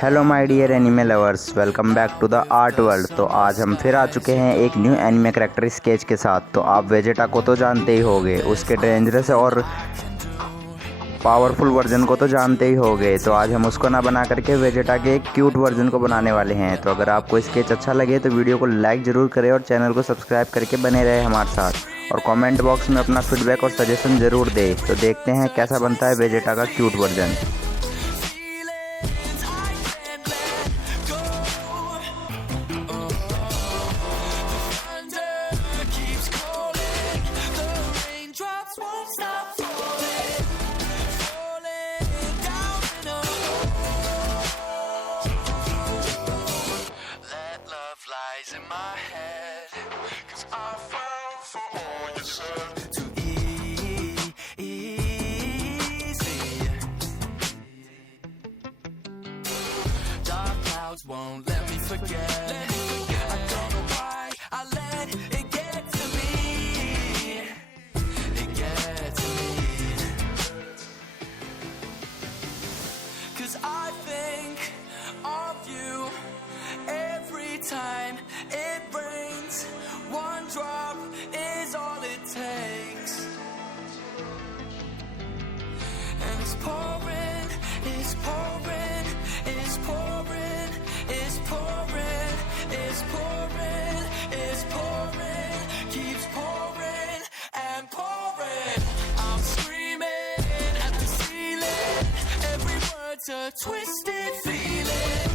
Hello my dear anime lovers, welcome back to the art world. तो आज हम फिर आ चुके हैं एक न्यू एनिमे करेक्टर स्केच के साथ। तो आप वेजेटा को तो जानते ही होंगे, उसके डेंजरस और पावरफुल वर्जन को तो जानते ही होंगे। तो आज हम उसको ना बना करके वेजेटा के एक क्यूट वर्जन को बनाने वाले हैं। तो अगर आपको स्केच अच्छा लगे तो वीडियो को लाइक ज़रूर करें और चैनल को सब्सक्राइब करके बने रहे हमारे साथ। और कमेंट बॉक्स में अपना फीडबैक और सजेशन ज़रूर दें। तो देखते हैं कैसा बनता है वेजेटा का cute version. In my head, 'cause I fell for all you said. Too easy. Dark clouds won't let me forget. I don't know why I let it get to me. It get to me. 'Cause I think of you every time it rains. One drop is all it takes, and it's pouring, it's pouring, it's pouring, it's pouring, it's pouring, it's pouring, keeps pouring and pouring. I'm screaming at the ceiling, every word's a twisted feeling.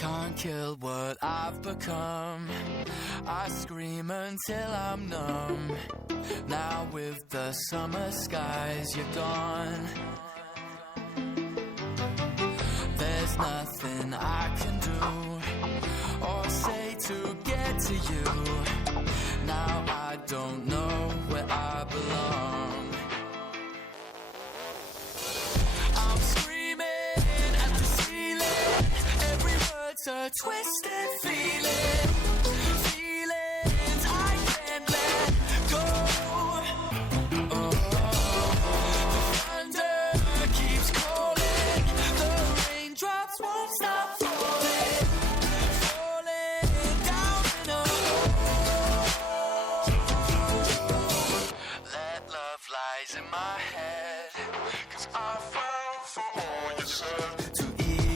Can't kill what I've become. I scream until I'm numb. Now with the summer skies, you're gone. There's nothing I can do or say to get to you. Now I don't know where I belong. I'm screaming at the ceiling, every word's a twisted feeling. Feelings I can't let go. Oh, the thunder keeps calling, the raindrops won't stop falling, falling down in a hole. That love lies in my head, 'cause I fell for all you said. Too easy.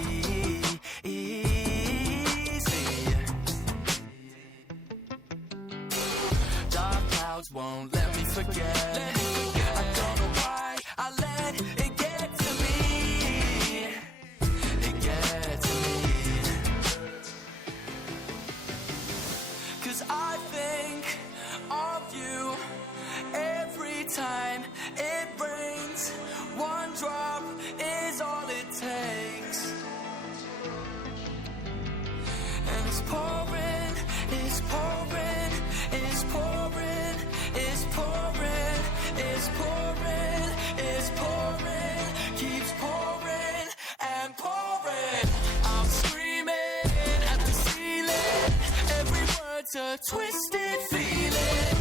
Dark clouds won't let me forget. I don't know why I let it get to me. It get to me. 'Cause I think of you every time it rains. One drop is all it takes, and it's pouring, it's pouring, it's pouring, it's pouring, it's pouring, it's pouring, keeps pouring and pouring. I'm screaming at the ceiling, every word's a twisted feeling.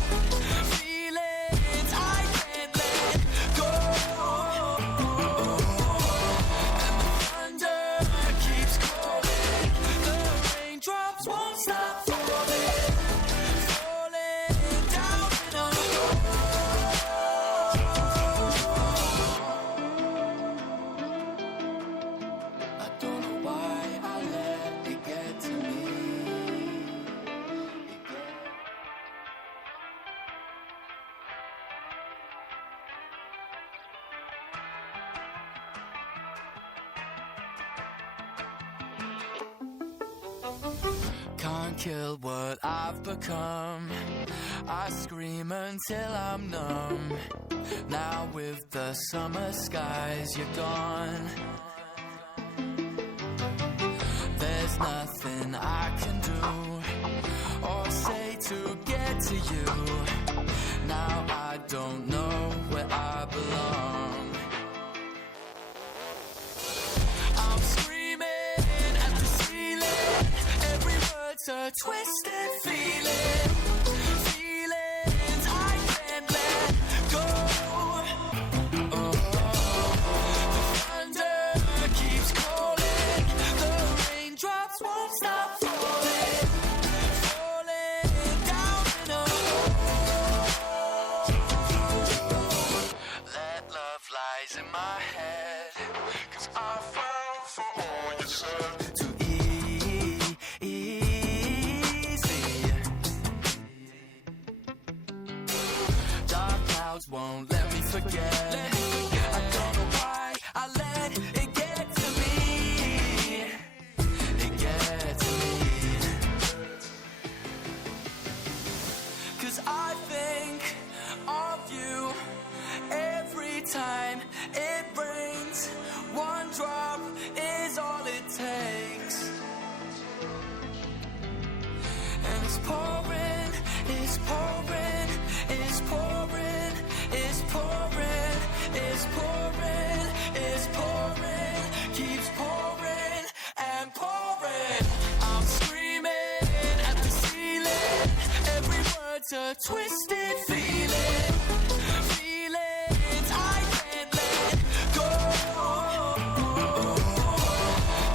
Feelings I can't let go. And the thunder keeps calling, the raindrops won't stop falling, falling down in a hole. I don't know why I let it get to me. Can't kill what I've become. I scream until I'm numb. Now with the summer skies, you're gone. There's nothing I can do or say to get to you. Now I don't know where I belong. I'm screaming at the ceiling. Every word's a twisted feeling. Feelings I can't let go. Oh, the thunder keeps calling. The raindrops won't stop falling. Falling down in a hole. That love lies in my head. 'Cause I fell for all you said. Too easy. Dark clouds won't let me forget. I don't know why I let it get to me. It gets to me. 'Cause I think of you every time it rains. One drop is all it takes. And it's pouring, it's pouring, it's pouring, it's pouring, it's pouring, it's pouring, keeps pouring and pouring. I'm screaming at the ceiling. Every word's a twisted feeling. Feelings I can't let go.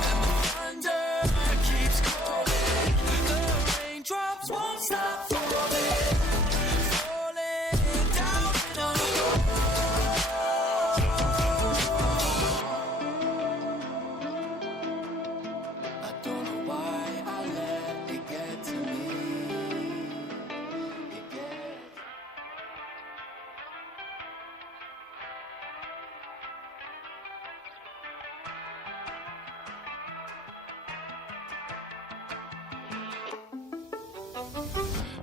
And the thunder keeps calling. The raindrops won't stop falling. Falling down in a hole. I don't know why I let it get to me. It gets.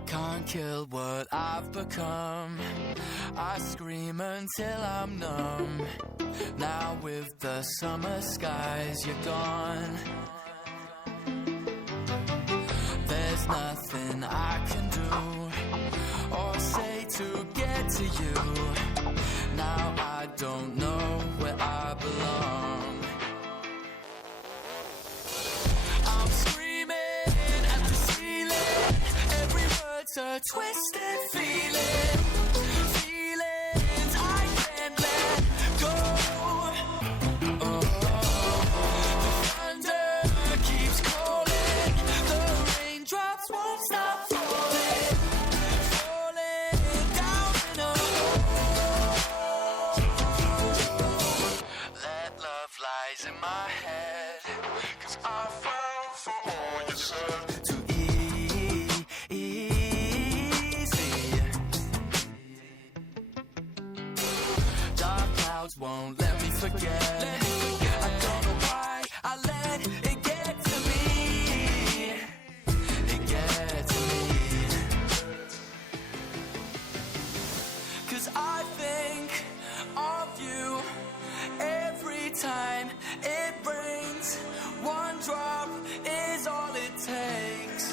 Can't kill what I've become. I scream until I'm numb. Now with the summer skies, you're gone. There's nothing I can do or say to get to you. Now I don't know where I belong. I'm screaming at the ceiling. Every word's a twisted feeling. Feelings I can't let go. Oh, the thunder keeps calling. The raindrops won't stop falling. Falling down in a hole. That love lies in my head. 'Cause I fell for all you said. Too easy. Dark clouds won't let me forget. I don't know why I let it get to me. It gets to me. 'Cause I think of you every time it rains. One drop is all it takes.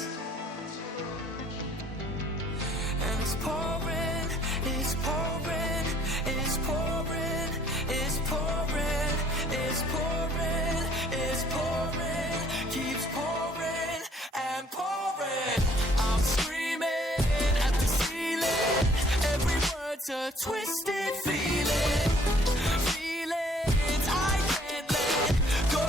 And it's pouring, it's pouring, it's pouring, it's pouring, it's pouring, it's pouring, keeps pouring and pouring. I'm screaming at the ceiling. Every word's a twisted feeling. Feelings I can't let go.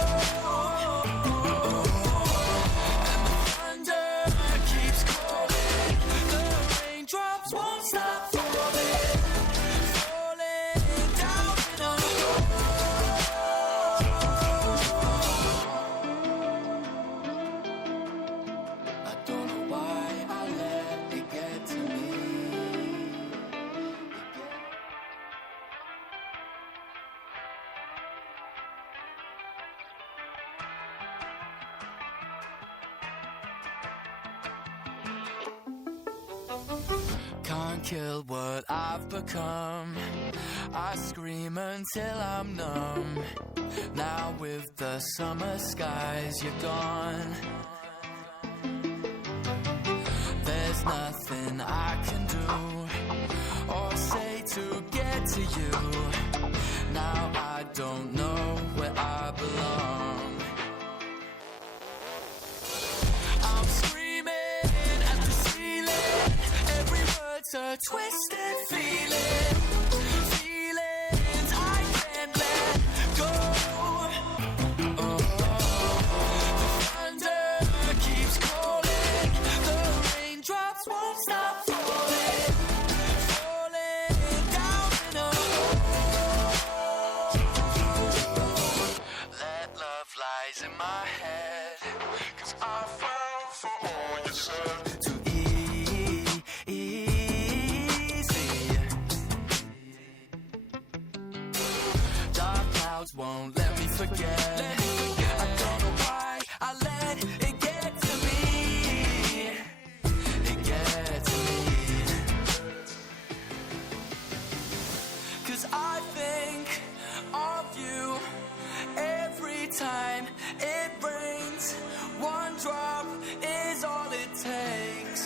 And the thunder keeps calling. The raindrops won't stop falling. Falling down in a hole. I don't know why I let it get to me. can't kill what I've become. I scream until I'm numb. Now with the summer skies, you're gone. There's nothing I can do or say to get to you. Now I don't know where I belong. I'm screaming at the ceiling. Every word's a twisted feeling. Feelings I can't let go. Oh, the thunder keeps calling. The raindrops won't stop falling. Falling down in a hole. That love lies in my head. 'Cause I fell for all you said. Too easy. Dark clouds won't let me forget. I don't know why I let it get to me. It gets to me. 'Cause I think of you every time it rains. One drop is all it takes.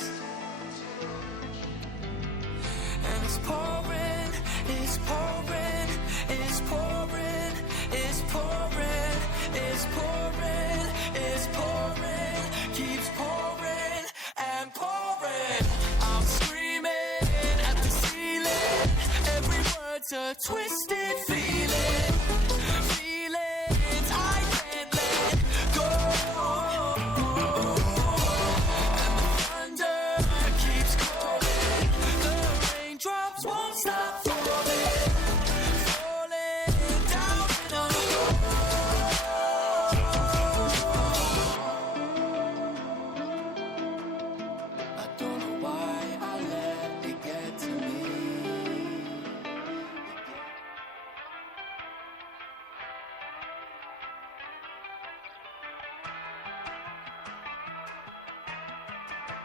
And it's pouring, it's pouring, it's pouring, it's pouring, it's pouring, it's pouring, keeps pouring and pouring. I'm screaming at the ceiling. Every word's a twisted feeling. Feelings I can't let go. And the thunder keeps calling. The raindrops won't stop falling. Falling down in a hole. I don't know why I let it get to me.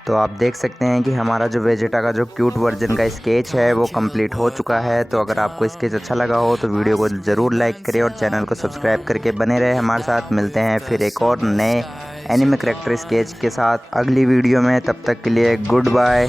तो आप देख सकते हैं कि हमारा जो वेजेटा का जो क्यूट वर्जन का स्केच है वो कंप्लीट हो चुका है। तो अगर आपको स्केच अच्छा लगा हो तो वीडियो को ज़रूर लाइक करें और चैनल को सब्सक्राइब करके बने रहे हमारे साथ। मिलते हैं फिर एक और नए एनिमे करैक्टर स्केच के साथ अगली वीडियो में। तब तक के लिए गुड बाय।